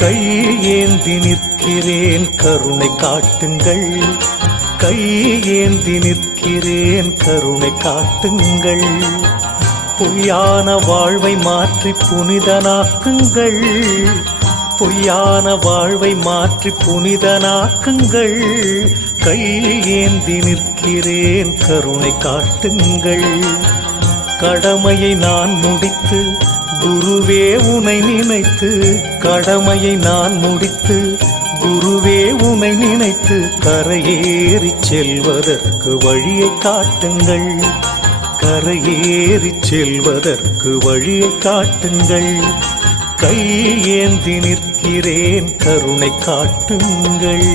கையேந்தி நிற்கிறேன் கருணை காட்டுங்கள், கையேந்தி நிற்கிறேன் கருணை காட்டுங்கள். பொய்யான வாழ்வை மாற்றி புனிதனாக்குங்கள், பொய்யான வாழ்வை மாற்றி புனிதனாக்குங்கள். கையேந்தி நிற்கிறேன் கருணை காட்டுங்கள். கடமையை நான் முடித்து குருவே உனை நினைத்து, கடமையை நான் முடித்து குருவே உனை நினைத்து கரையேறி செல்வதற்கு வழியை காட்டுங்கள், கரையேறி செல்வதற்கு வழியை காட்டுங்கள். கையேந்தி நிற்கிறேன் கருணை காட்டுங்கள்.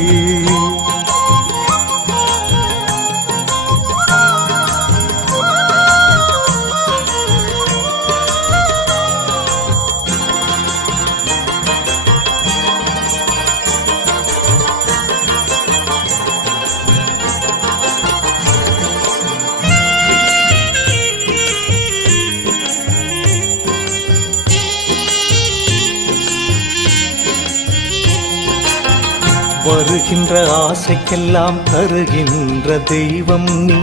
வருகின்ற ஆசைக்கெல்லாம் தருகின்ற தெய்வம் நீ,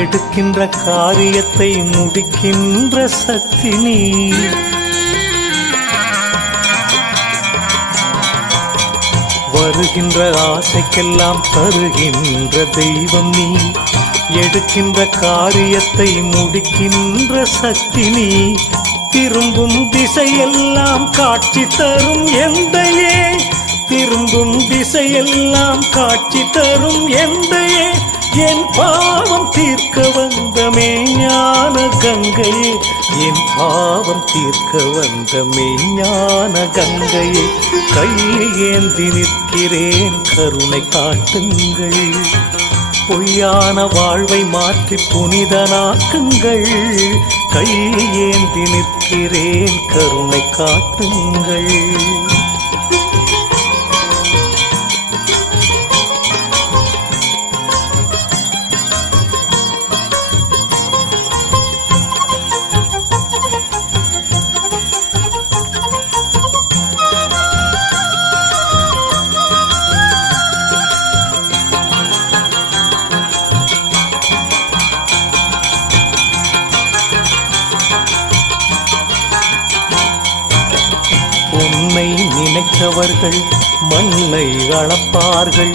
எடுக்கின்ற காரியத்தை முடிக்கின்ற சக்தி நீ. வருகின்ற ஆசைக்கெல்லாம் தருகின்ற தெய்வம் நீ, எடுக்கின்ற காரியத்தை முடிக்கின்ற சக்தி நீ. திரும்பும் திசையெல்லாம் காட்சி தரும் எந்தையே, திரும்பும் திசையெல்லாம் காட்சி தரும் எந்தையே. என் பாவம் தீர்க்க வந்த மெய்ஞான கங்கையே, என் பாவம் தீர்க்க வந்த மெய்ஞான கங்கையே. கையேந்தி நிற்கிறேன் கருணை காட்டுங்கள், பொய்யான வாழ்வை மாற்றி புனிதனாக்குங்கள். கையேந்தி நிற்கிறேன் கருணை காட்டுங்கள். உன்னை நினைத்தவர்கள் மண்ணை அளப்பார்கள்,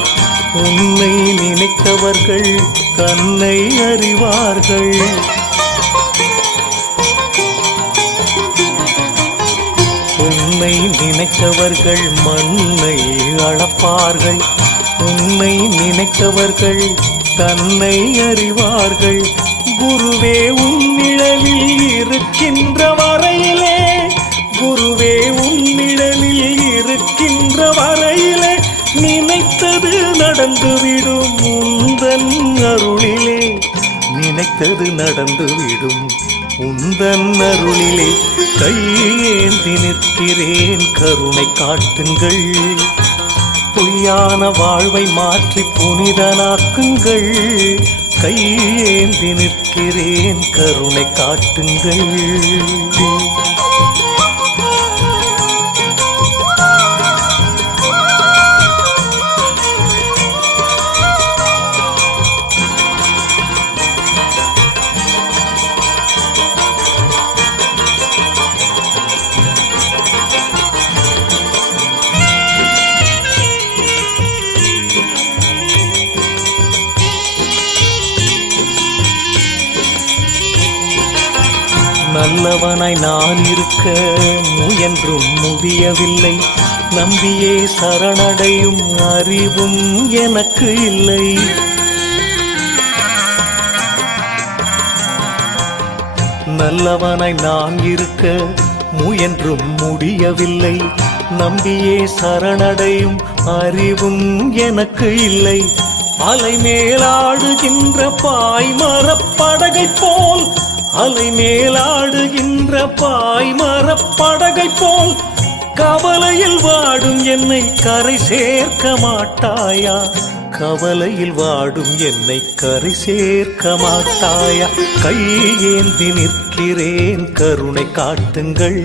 உன்னை நினைத்தவர்கள் தன்னை அறிவார்கள். உன்னை நினைத்தவர்கள் மண்ணை அளப்பார்கள், உன்னை நினைத்தவர்கள் தன்னை அறிவார்கள். குருவே உன் நிழலில் இருக்கின்ற வரையிலே, குருவே உன் நிழலில் இருக்கின்ற வரையிலே நினைத்தது நடந்துவிடும் உந்தன் அருளிலே, நினைத்தது நடந்துவிடும் உந்தன் அருளிலே. கையேந்தி நிற்கிறேன் கருணை காட்டுங்கள், பொய்யான வாழ்வை மாற்றி புனிதனாக்குங்கள். கையேந்தி நிற்கிறேன் கருணை காட்டுங்கள். நல்லவனாய் நான் இருக்க முயன்றும் முடியவில்லை, நம்பியே சரணடையும் அறிவும் எனக்கு இல்லை. நல்லவனாய் நான் இருக்க முயன்றும் முடியவில்லை, நம்பியே சரணடையும் அறிவும் எனக்கு இல்லை. அலை மேலாடுகின்ற பாய்மரப்படகை போல், அலை மேலாடுகின்ற பாய்மரப்படகை போல் கவலையில் வாடும் என்னை கரை சேர்க்க மாட்டாயா, கவலையில் வாடும் என்னை கரை சேர்க்க மாட்டாயா. கையேந்தி நிற்கிறேன் கருணை காட்டுங்கள்,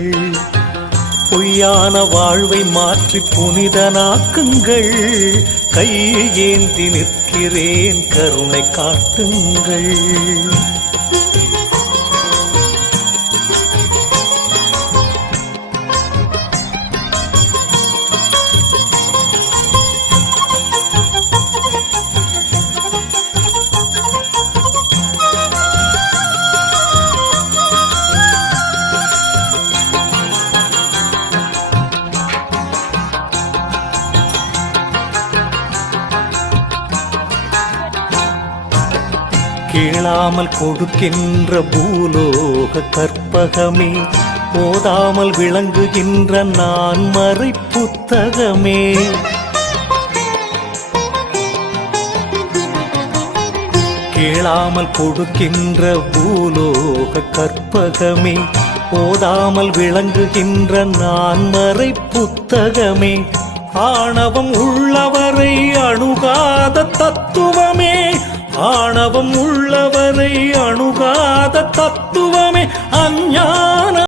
பொய்யான வாழ்வை மாற்றி புனிதனாக்குங்கள். கையேந்தி நிற்கிறேன், கருணை காட்டுங்கள். கேளாமல் கொடுக்கின்ற பூலோக கற்பகமே, போதாமல் விளங்குகின்ற நான் மறை புத்தகமே. கேளாமல் கொடுக்கின்ற பூலோக கற்பகமே, போதாமல் விளங்குகின்ற நான் மறை புத்தகமே. ஆணவம் உள்ளவரை அணுகாத தத்துவமே, ஆணவம் உள்ளவரை அணுகாத தத்துவமே. அஞ்ஞான